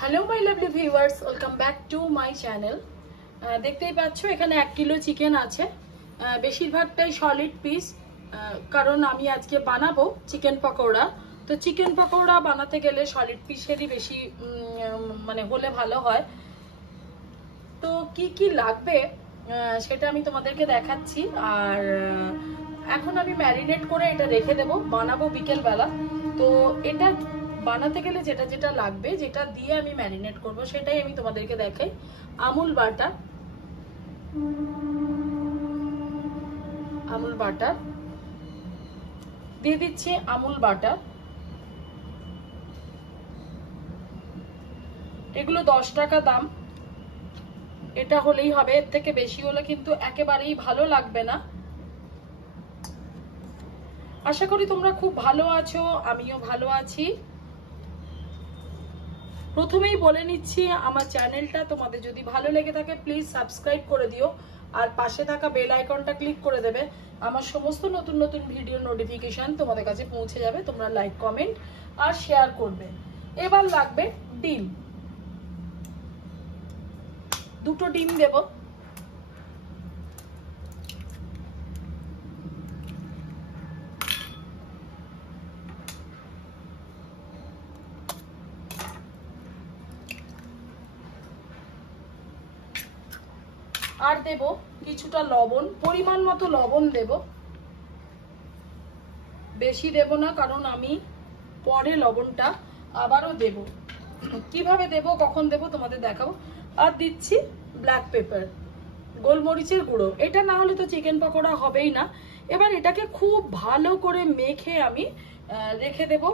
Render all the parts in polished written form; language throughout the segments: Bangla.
Hello my lovely viewers, welcome back to my channel. দেখতেই পাচ্ছ এখানে 1 কিলো চিকেন আছে, বেশিরভাগটাই সলিড পিস, কারণ আমি আজকে বানাবো চিকেন পকোড়া। তো চিকেন পকোড়া বানাতে গেলে সলিড পিসেরই বেশি মানে হলে ভালো হয়। তো কি কি লাগবে সেটা আমি তোমাদেরকে দেখাচ্ছি। আর এখন আমি ম্যারিনেট করে এটা রেখে দেবো, বানাবো বিকেল বেলা। তো এটা বানাতে গেলে যেটা যেটা লাগবে, যেটা দিয়ে আমি ম্যারিনেট করব সেটাই আমি তোমাদেরকে দেখাই। আমুল বাটার দিয়ে দিচ্ছি, আমুল বাটার এগুলো 10 টাকা দাম। এটা হলেই হবে, এর থেকে বেশি হলে কিন্তু একেবারেই ভালো লাগবে না। আশা করি তোমরা খুব ভালো আছো, আমিও ভালো আছি। প্রথমেই বলে নিচ্ছি, আমার চ্যানেলটা তোমাদের যদি ভালো লেগে থাকে প্লিজ সাবস্ক্রাইব করে দিও, আর পাশে থাকা বেল আইকনটা ক্লিক করে দেবে। আমার সমস্ত নতুন নতুন ভিডিও নোটিফিকেশন তোমাদের কাছে পৌঁছে যাবে। তোমরা লাইক, কমেন্ট আর শেয়ার করবে। এবার লাগবে ডিম, 2টো ডিম দেব। আর দেব কিছুটা লবণ, পরিমাণ মতো লবণ দেব, বেশি দেব না, কারণ আমি পরে লবণটা আবারও দেব। কিভাবে দেব, কখন দেব তোমাদের দেখাবো। আর দিচ্ছি ব্ল্যাক পেপার, গোলমরিচের গুঁড়ো। এটা না হলে তো চিকেন পকোড়া হবেই না। এবার এটাকে খুব ভালো করে মেখে আমি রেখে দেব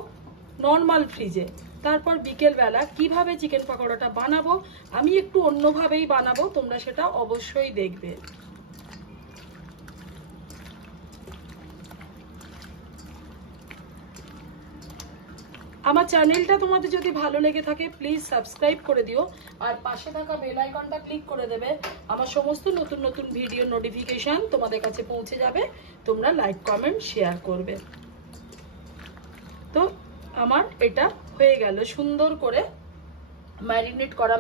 নর্মাল ফ্রিজে। তারপর বিকেল বেলা কিভাবে চিকেন পকোড়াটা বানাবো, আমি একটু অন্যভাবেই বানাবো, তোমরা সেটা অবশ্যই দেখবে। আমার চ্যানেলটা তোমাদের যদি ভালো লেগে থাকে প্লিজ সাবস্ক্রাইব করে দিও, আর পাশে থাকা বেল আইকনটা ক্লিক করে দেবে। আমার সমস্ত নতুন নতুন ভিডিও নোটিফিকেশন তোমাদের কাছে পৌঁছে যাবে। তোমরা লাইক, কমেন্ট, শেয়ার করবে। তো আমার এটা হয়ে গেল সুন্দর করে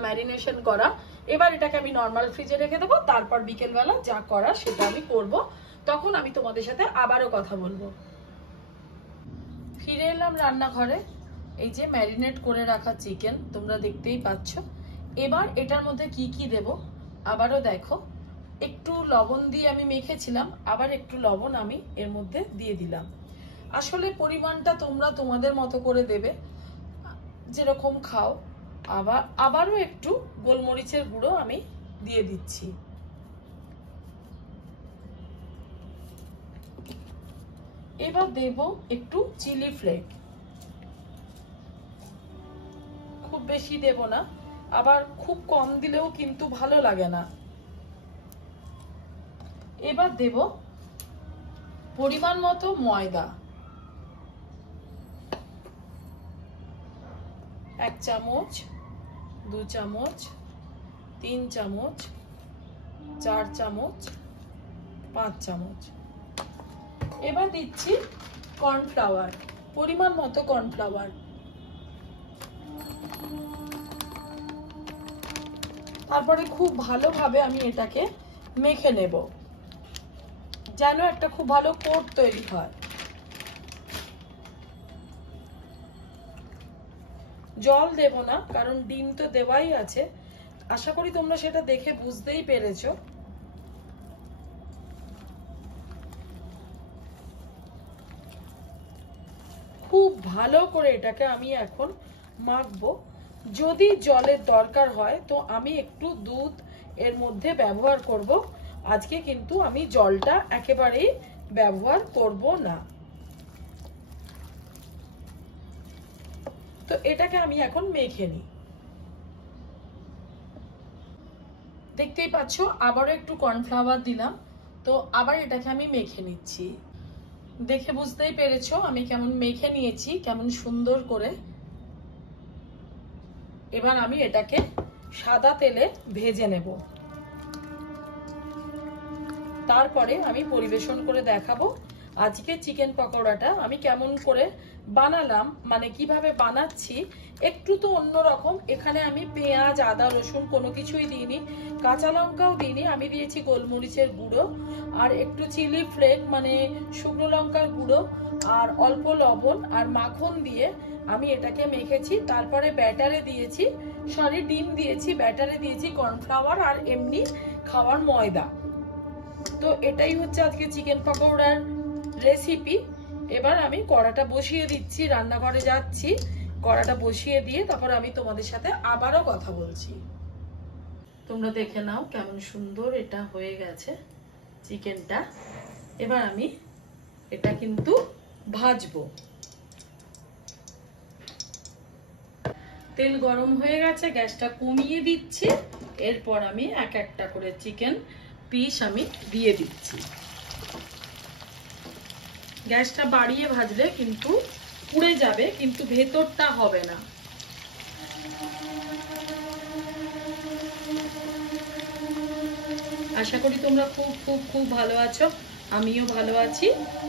ম্যারিনেশন করা। এবার এটাকে আমি নর্মাল ফ্রিজে রেখে দেবো। তারপর বিকেল বেলা যা করা সেটা আমি করব, তখন আমি তোমাদের সাথে আবারও কথা বলবো। ফিরে এলাম রান্নাঘরে। এই যে ম্যারিনেট করে রাখা চিকেন তোমরা দেখতেই পাচ্ছ। এবার এটার মধ্যে কি কি দেব আবারও দেখো। একটু লবণ দিয়ে আমি মেখেছিলাম, আবার একটু লবণ আমি এর মধ্যে দিয়ে দিলাম। আসলে পরিমাণটা তোমরা তোমাদের মতো করে দেবে, যেরকম খাও। আবারও একটু গোলমরিচের গুঁড়ো আমি দিয়ে দিচ্ছি। এবার দেব একটু চিলি ফ্লেক, খুব বেশি দেব না, আবার খুব কম দিলেও কিন্তু ভালো লাগে না। এবার দেব পরিমাণ মতো ময়দা, 1 চামচ, 2 চামচ, 3 চামচ, 4 চামচ, 5 চামচ। এবার দিচ্ছি কর্নফ্লাওয়ার, পরিমাণ মতো কর্নফ্লাওয়ার। তারপরে খুব ভালোভাবে আমি এটাকে মেখে নেব, যেন একটা খুব ভালো কোট তৈরি হয়। জল দেব না, কারণ ডিম তো দেওয়াই আছে। আশা করি তোমরা সেটা দেখে বুঝতেই পেরেছো। খুব ভালো করে এটাকে আমি এখন মাখবো। যদি জলের দরকার হয় তো আমি একটু দুধ এর মধ্যে ব্যবহার করব। আজকে কিন্তু আমি জলটা একেবারেই ব্যবহার করব না। তো এটাকে আমি এখন মেখে নিই। দেখতেই পাচ্ছ আবারও একটু কর্নফ্লাওয়ার দিলাম। তো আবার এটাকে আমি মেখে নিচ্ছি। দেখে বুঝতেই পেরেছো আমি কেমন মেখে নিয়েছি, কেমন সুন্দর করে। এবার আমি এটাকে সাদা তেলে ভেজে নেব, তারপরে আমি পরিবেশন করে দেখাবো। আজকে চিকেন পকোড়াটা আমি কেমন করে বানালাম, মানে কিভাবে বানাচ্ছি একটু তো অন্যরকম। এখানে আমি পেঁয়াজ, আদা, রসুন কোনো কিছুই দিইনি, কাঁচা লঙ্কাও দিইনি। আমি দিয়েছি গোলমরিচের গুঁড়ো আর একটু চিলি ফ্লেক মানে শুকনো লঙ্কার গুঁড়ো আর অল্প লবণ আর মাখন দিয়ে আমি এটাকে মেখেছি। তারপরে ব্যাটারে দিয়েছি, ডিম দিয়েছি, ব্যাটারে দিয়েছি কর্নফ্লাওয়ার আর এমনি খাওয়ার ময়দা। তো এটাই হচ্ছে আজকে চিকেন পকোড়ার রেসিপি। এবার আমি কড়াটা বসিয়ে দিচ্ছি, রান্নাঘরে যাচ্ছি, কড়াটা বসিয়ে দিয়ে তারপর আমি তোমাদের সাথে আবারও কথা বলছি। তোমরা দেখে নাও কেমন সুন্দর এটা হয়ে গেছে চিকেনটা। এবার আমি এটা কিন্তু ভাজবো। তেল গরম হয়ে গেছে, গ্যাসটা কমিয়ে দিচ্ছি। এরপর আমি এক একটা করে চিকেন পিস আমি দিয়ে দিচ্ছি। গ্যাসটা বাড়িয়ে ভাজলে কিন্তু পুড়ে যাবে, কিন্তু ভেতরটা হবে না। আশা করি তোমরা খুব খুব খুব ভালো আছো, আমিও ভালো আছি।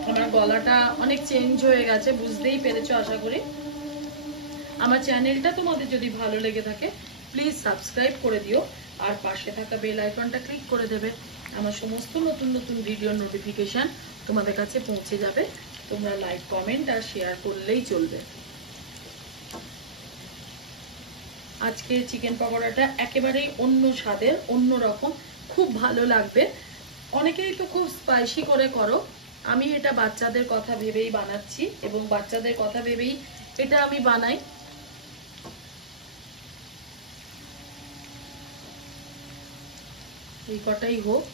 আমার গলাটা অনেক চেঞ্জ হয়ে গেছে, বুঝতেই পেরেছো আশা করি। আমার চ্যানেলটা তোমাদের যদি ভালো লেগে থাকে প্লিজ সাবস্ক্রাইব করে দিও আর পাশে থাকা বেল আইকনটা ক্লিক করে দেবে। আমার সমস্ত নতুন নতুন ভিডিওর নোটিফিকেশন তোমাদের কাছে পৌঁছে যাবে। তোমরা লাইক, কমেন্ট আর শেয়ার করলেই চলবে। আজকে চিকেন পকোড়াটা একেবারেই অন্য স্বাদের, অন্য রকম, খুব ভালো লাগবে। অনেকেই তো খুব স্পাইসি করে করো, আমি এটা বাচ্চাদের কথা ভেবেই বানাচ্ছি এবং বাচ্চাদের কথা ভেবেই এটা আমি বানাই। এই কটাই হোক।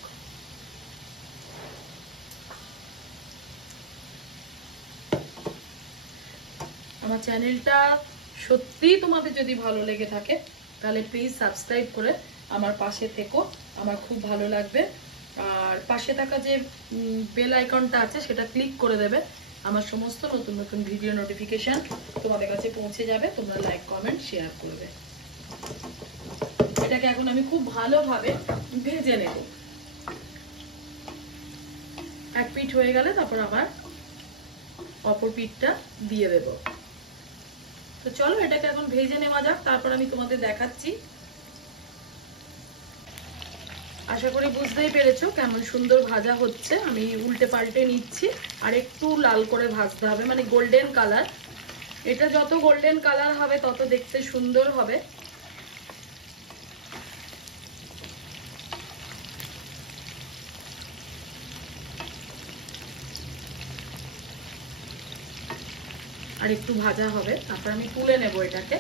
আমার চ্যানেলটা সত্যি তোমাদের যদি ভালো লেগে থাকে তাহলে প্লিজ সাবস্ক্রাইব করে আমার পাশে থেকো, আমার খুব ভালো লাগবে। আর পাশে থাকা যে বেল আইকনটা আছে সেটা ক্লিক করে দেবে, আমার সমস্ত নতুন নতুন ভিডিও নোটিফিকেশন তোমাদের কাছে পৌঁছে যাবে। তোমরা লাইক, কমেন্ট, শেয়ার করবে। এটাকে এখন আমি খুব ভালোভাবে ভেজে নেব। এক পিঠ হয়ে গেলে তারপর আবার অপর পিঠটা দিয়ে দেব। তো চলো এটাকে এখন ভেজে নেওয়া যাক, তারপর আমি তোমাদের দেখাচ্ছি। আশা করি বুঝতেই পেরেছো কেমন সুন্দর ভাজা হচ্ছে। আমি উল্টে পাল্টে নিচ্ছি আর একটু লাল করে ভাজতে হবে, মানে গোল্ডেন কালার। এটা যত গোল্ডেন কালার হবে তত দেখতে সুন্দর হবে। আর একটু ভাজা হবে, তারপর আমি তুলে নেব এটাকে।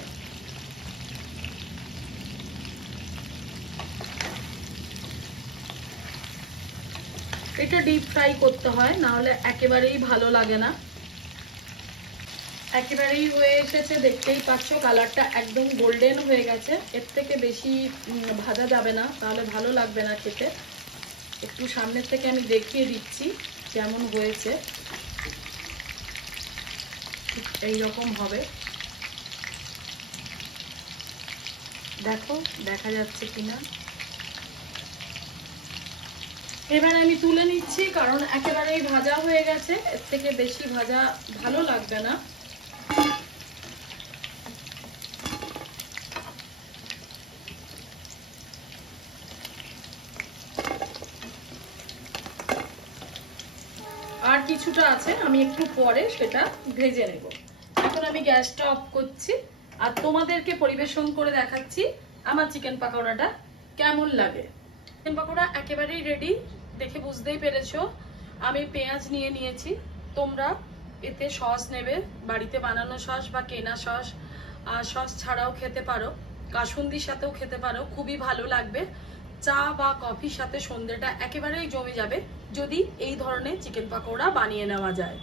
এটা ডিপ ফ্রাই করতে হয়, না হলে একেবারেই ভালো লাগে না। একেবারেই হয়ে এসেছে, দেখতেই পাচ্ছ কালারটা একদম গোল্ডেন হয়ে গেছে। এর থেকে বেশি ভাজা যাবে না, তাহলে ভালো লাগবে না খেতে। একটু সামনের থেকে আমি দেখিয়ে দিচ্ছি কেমন হয়েছে। এইরকম হবে, দেখো দেখা যাচ্ছে কিনা। এবার আমি তুলে নিচ্ছি, কারণ একেবারেই ভাজা হয়ে গেছে, এর থেকে বেশি ভাজা ভালো লাগবে না। আর কিছুটা আছে, আমি একটু পরে সেটা ভেজে নেব। এখন আমি গ্যাসটা অফ করছি আর তোমাদেরকে পরিবেশন করে দেখাচ্ছি আমার চিকেন পাকোড়াটা কেমন লাগে। চিকেন পাকোড়া একেবারেই রেডি, দেখে বুঝতেই পেরেছো। আমি পেঁয়াজ নিয়ে নিয়েছি, তোমরা এতে সস নেবে, বাড়িতে বানানো সস বা কেনা সস, আর সস ছাড়াও খেতে পারো, কাসুন্দির সাথেও খেতে পারো, খুবই ভালো লাগবে। চা বা কফির সাথে সন্ধ্যাটা একেবারেই জমে যাবে যদি এই ধরনের চিকেন পাকোড়া বানিয়ে নেওয়া যায়।